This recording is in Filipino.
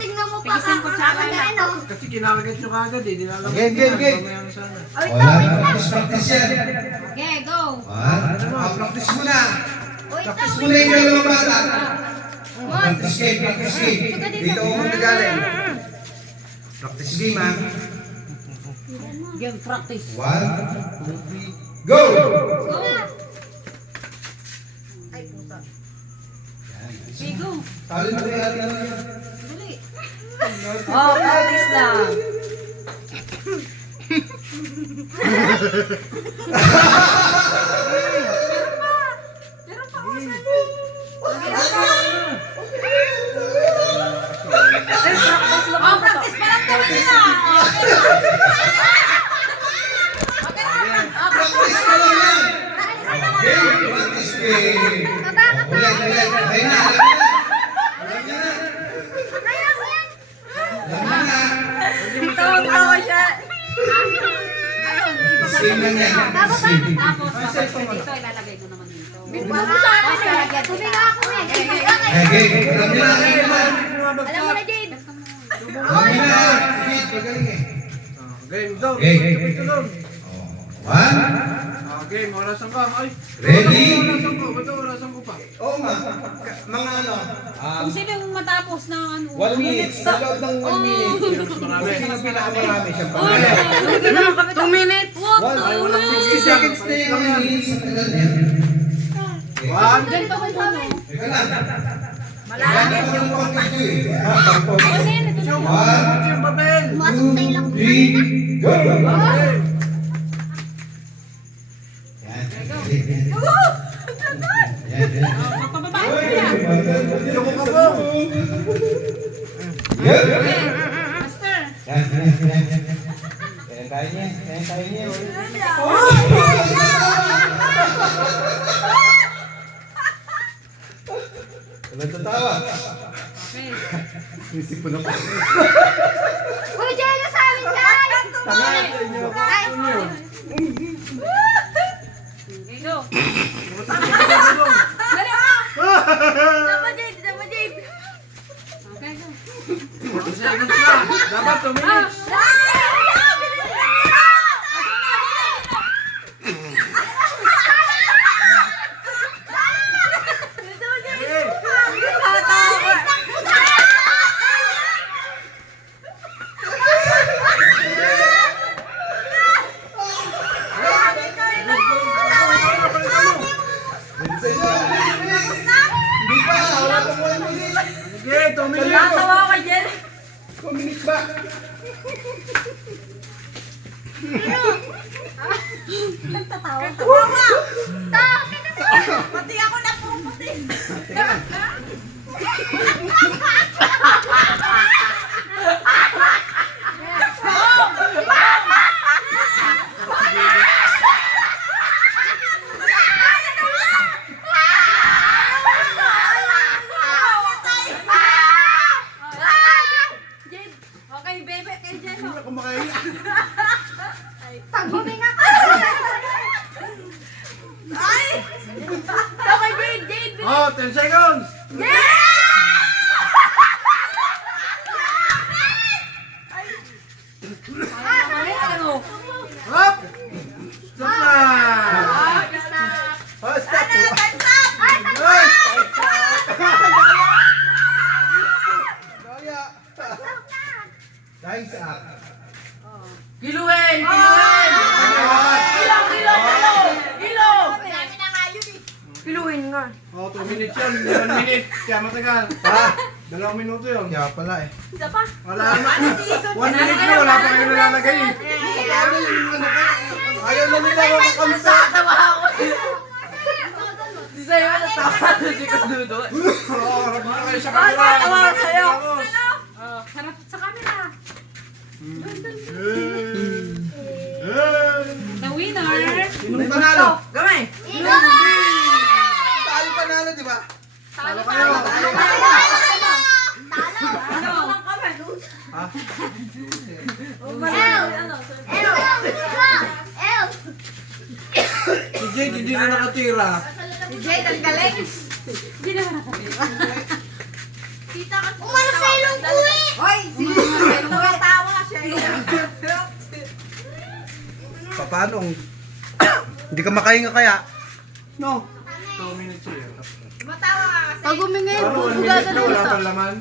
tingnan mo pa kakakagano. Kasi kinakagat nyo kagad eh. Okay. Wala na. Practice yan. Okay, go. Practice muna. Practice muna yung dalawang bata. Practice game. Dito ako nagaling. Practice game, ha? Game practice. 1, 2, 3, go! Go. Ay, puta. Okay, go. Talin mo yan. Dali. Oh, practice lang. Pero pa ako sa'yo. Oh, practice pa lang naman nila. Practice ka lang yan. Game, practice game. Ulit. Ayun na. Tawa siya. Game lang yan. Tapos, dito, ilalagay ko naman dito. Tuminga ako eh. Game. Alam niyo na. Alam mo na, Jade. Alam niyo na. Sige, magaling eh. Game, down. Game. Down. 1. Game, orasan ka. Ay, Ready? Ba't orasan ko pa? Oo nga. Mga ano. Kung sino yung matapos ng ano. 1 minute. Sa loob ng 1 minute. Mas marami. Sino ang pinakamarami? Siyang Oh, pangalan. 2 minutes. What? Ay, walang 60 seconds na yung 1 minute. Sa tagal niya. One. Ganito ko sabi. Teka lang. Malaki. Ako yung pag-ito eh. Pag-ito. Ito yung papel. 2, 3, go! Magpapabaan ko yan. Ito ko ka po. Master. Kaya niya. Wala tatawa. Okay. Isip ko na po. Uy, Jello sa amin dyan! Ay! Okay, go. Dali mo! Dapat Jade. Okay, go. 40 seconds na. Dapat 2 minutes. Hindi pa. Wala pa mo yung minute. Okay, 2 minutes. Tatawa ako kay Jen. 2 minutes ba? Nagtatawa. Pati ako napuputin. Okay, bebe, kay Jen. Ako makaya. Paghuminga ka! Ay! Okay, Jade. Oh, 10 seconds. Ano? Up. Stop na. Oh, stop. Ay. Daya. Dahil sa akin. Giluhin! Giluhin nga. Oh, 2 minutes yan. 1 minute. Kaya matagal. Ha? 2 minuto yun. Kaya pala eh. Isa pa. Wala na. 1 minute na. Wala pa kayo nalalagay eh. Ayaw na nila makakamsa. Natawa ako. Di sa'yo, natawa. Di ka dudot. Oo, harap na kayo sa Ay, camera. natawa ako sa'yo. Oh, harap sa camera. The winner. Sino panalo? Gamay. Talo panalo, di ba? Talo kayo. Ano? Ha? Si Jade hindi na nakatira. Si Jade, ang galing. Hindi naman nakatira. Kita ka. Umano sa ilong ko eh! Hoy, tumatawa siya. Paano? Hindi ka makahinga kaya? No. 2 minutes yun. Tumatawa ka kasi. Pag umingay, Parang 1 bubuga minute ka na na wala ito. pang laman.